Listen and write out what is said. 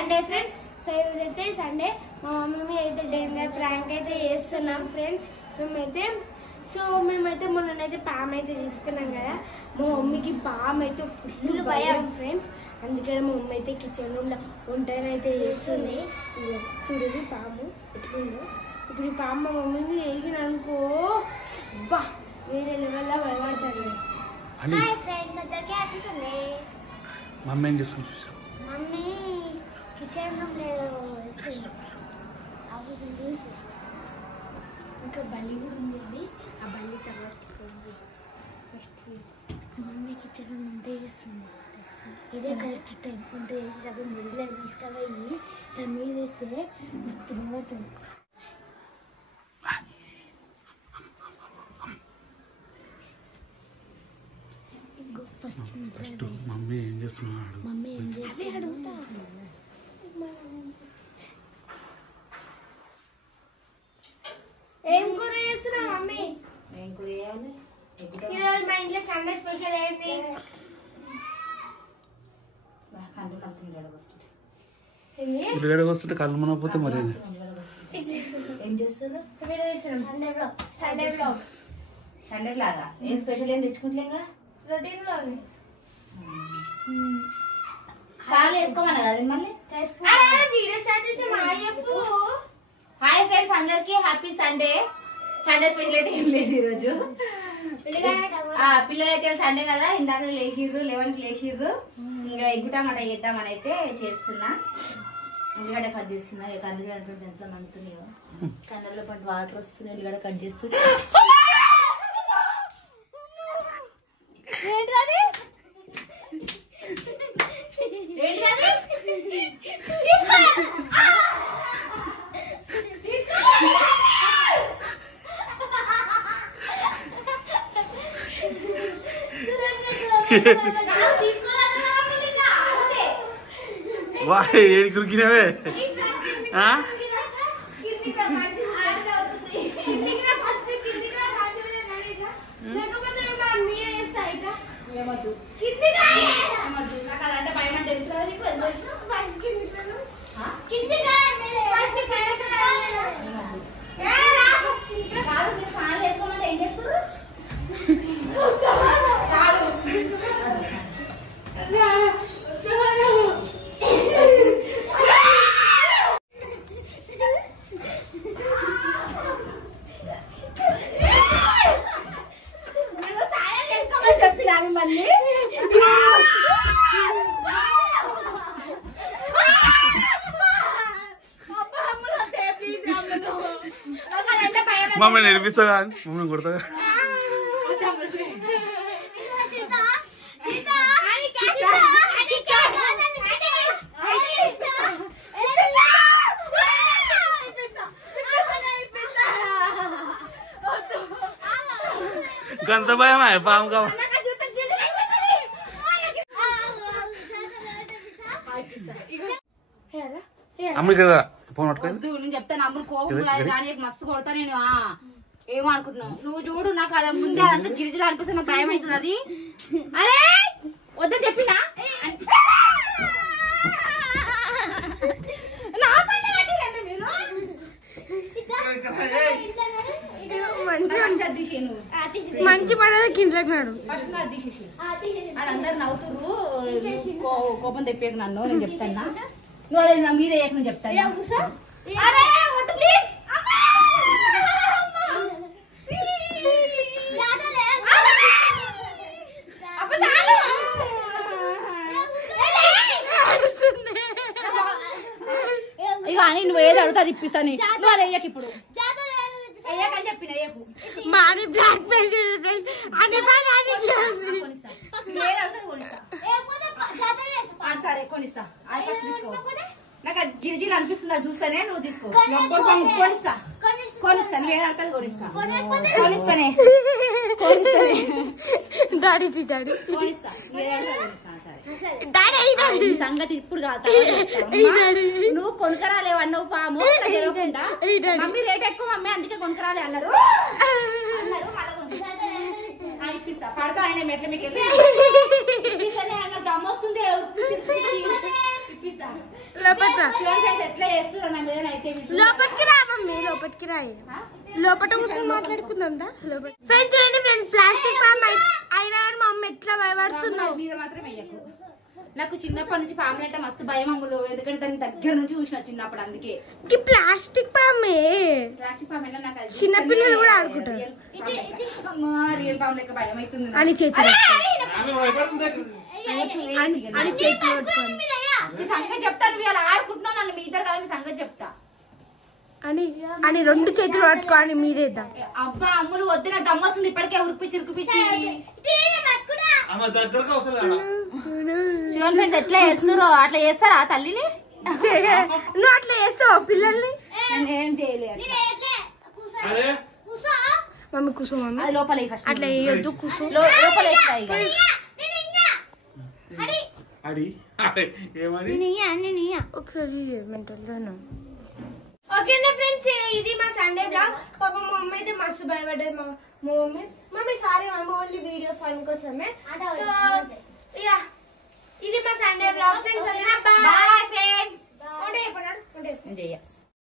Sunday friends. So ఈరోజు అయితే Sunday మా మమ్మీ అయితే డేంజర్ ప్రాంక్ అయితే చేస్తున్నాం ఫ్రెండ్స్. సో మేమైతే మొన్నైతే పామ్ అయితే తీసుకున్నాం కదా. మా మమ్మీకి పామ్ అయితే ఫుల్ భయం ఫ్రెండ్స్. అందుకని మా మమ్మీ అయితే కిచెన్ రూమ్లో వంటనైతే చేస్తుంది. చూడదు పాము ఎట్లుందో. ఇప్పుడు ఈ పాము మా మమ్మీ చేసిన అనుకో బా వేరే లెవెల్లో భయపడతాడు. హాయ్ ఫ్రెండ్స్, అందరికీ హ్యాపీ సండే. మమ్మీ ఏం చేస్తుంది? మమ్మీ కిచెన్ రూమ్లో ఇంకా బల్లి కూడా ఉంది. ఆ బల్లి తర్వాత ఫస్ట్ మమ్మీ కిచెన్ రూమ్ అంతా వేస్తుంది. ఇదే కరెక్ట్ టైం. వంట చేసేటప్పుడు మెల్లిగా తీసుకుపోయి దాని మీద వేస్తే వస్తుంది పడుతుంది. ఫస్ట్ మమ్మీ ఏం చేస్తున్నాడు? మమ్మీ ఏం చేస్తే అడుగుతా. ఏం కూర చేస్తున్నా మమ్మీ? ఏం కూర చేయాలి? ఈరోజు మా ఇంట్లో సండే స్పెషల్ ఏంటి? ఉల్లిగడ్డ వస్తుంటే కళ్ళు మనకపోతే మరి ఏం చేస్తారు? Sunday blog. సండే లాగా ఏం స్పెషల్ ఏం తెచ్చుకుంటలేగా? Routine blog. చాలా వేసుకోమన్నా కదా మళ్ళీ. వీడియో స్టార్ట్ చేసిన చెప్పు. హాయ్ ఫ్రెండ్స్, అందరికి హ్యాపీ సండే. సండే స్పెషల్ అయితే ఏం లేదు ఈరోజు. పిల్లలు అయితే సండే కదా, ఇందాక లేచిర్రు, 11కి లేచిర్రు. ఇంకా ఎగ్గు టమాటా చేద్దామని అయితే చేస్తున్నా. ఉల్లిగడ్డ కట్ చేస్తున్నా. కందులు అనుకుంటే ఎంత మండుతున్నాయో, కందులో పాటు వాటర్ వస్తున్నాయి. ఉల్లిగడ్డ కట్ చేస్తుంటే ఏడి కురికినవే. నాకు అదంటే భయం అని తెలుసు కదా నీకు. కాదు, మీరు స్నానాలు వేసుకోమంటే ఏం చేస్తారు? మమ్మల్ని నేర్పిస్తాగా, మమ్మల్ని కొడతా. గంత భయం పాము కావాలి. అమ్మ కదా ఫోన్ పట్టుకోండి. నేను చెప్తాను అమ్ములు కోపం కానీ మస్తు కొడతా నేను. ఏమనుకుంటున్నావు నువ్వు? చూడు, నాకు అలా ముందే అదంతా జిరిజిలు అనిపిస్తే నాకు భయం అవుతుంది. అది అరే వద్దని చెప్పినా మంచి పడేది ఇంట్లోకి ఫస్ట్ అది తీసేసి వాళ్ళందరూ నవ్వుతుర్రు. కోపం తెప్పేకు నన్ను. నేను చెప్తాను, నువ్వు అదే నా మీద వేయకు. నేను చెప్తాను. ఇక అని నువ్వు ఏది అడుగుతా అది ఇప్పిస్తాను. నువ్వు అది వేయకు. ఇప్పుడు వేయకని చెప్పిన వేయకు. సరే కొనిస్తా. అది ఫస్ట్ తీసుకో. నాకు అది జిరిజిలు అనిపిస్తుంది, అది చూస్తానే. నువ్వు తీసుకో. కొనిస్తా కొనిస్తా. నువ్వు ఏది అడగదు కొనిస్తా. కొనిస్తానే కొనిస్తా. నువ్వు ఏది అడగదు కొనిస్తా. సరే సంగతి ఇప్పుడు కాదు. నువ్వు కొనుకరాలేవన్నావు పాము తెలియకుండా. మమ్మీ రేట్ ఎక్కువ మమ్మీ, అందుకే కొనుకరాలే అన్నారు. ఇప్పిస్తా. పడతా ఆయన మెట్ల మీకు దమ్మ వస్తుంది. ఇప్పిస్తా లోపల ఎట్లా చేస్తున్నారు నా మీద అయితే లోపలికి రా మమ్మీ, లోపలికి రా. లోపల కూర్చొని మాట్లాడుకుందాం. ఫ్రెండ్స్ చూడండి ఫ్రెండ్స్, ప్లాస్టిక్ పామ్ అయినా మా అమ్మ ఎట్లా భయపడుతున్నావు. మీద మాత్రం వేయకు. నాకు చిన్నప్పటి నుంచి పాములు అంటే మస్తు భయం అమ్ములు, ఎందుకంటే దాని దగ్గర నుంచి చూసిన చిన్నప్పుడు. అందుకే ఈ ప్లాస్టిక్ పామే ప్లాస్టిక్ పాము నాకు అది చిన్నపిల్లలు కూడా ఆడుకుంటారు. రియల్ పాము లెక్క భయం అవుతుంది అని చేతులు నీ సంగతి చెప్తాను. నువ్వు ఇలా ఆడుకుంటున్నావు, నన్ను మీ ఇద్దరు కదా నీ సంగతి చెప్తా అని 2 చేతులు పట్టుకోని మీదేద్దాం. అబ్బా అమ్ములు వద్దు, నాకు దమ్ము వస్తుంది ఇప్పటికే ఉరిపిచ్చి చూడండి ఫ్రెండ్స్ ఎట్లా చేస్తారు. అట్లా చేస్తారా తల్లిని? నువ్వు అట్లా చేస్తావు పిల్లల్ని? నేనేం చేయలేదు. మమ్మీ కూర్చో మమ్మీ, అది లోపల ఫస్ట్ అట్లా వేయొద్దు, కూర్చో లోపల ఒకసారి మెంటల్. ఓకేనా ఫ్రెండ్స్, ఇది మా సండే బ్లాగ్. పాప మా మమ్మీ అయితే మస్తు భయపడ్డది. మా mummy sorry mummy, only video fun కోసమే. సో యా, ఇది మా Sunday vlog friends. Bye friends.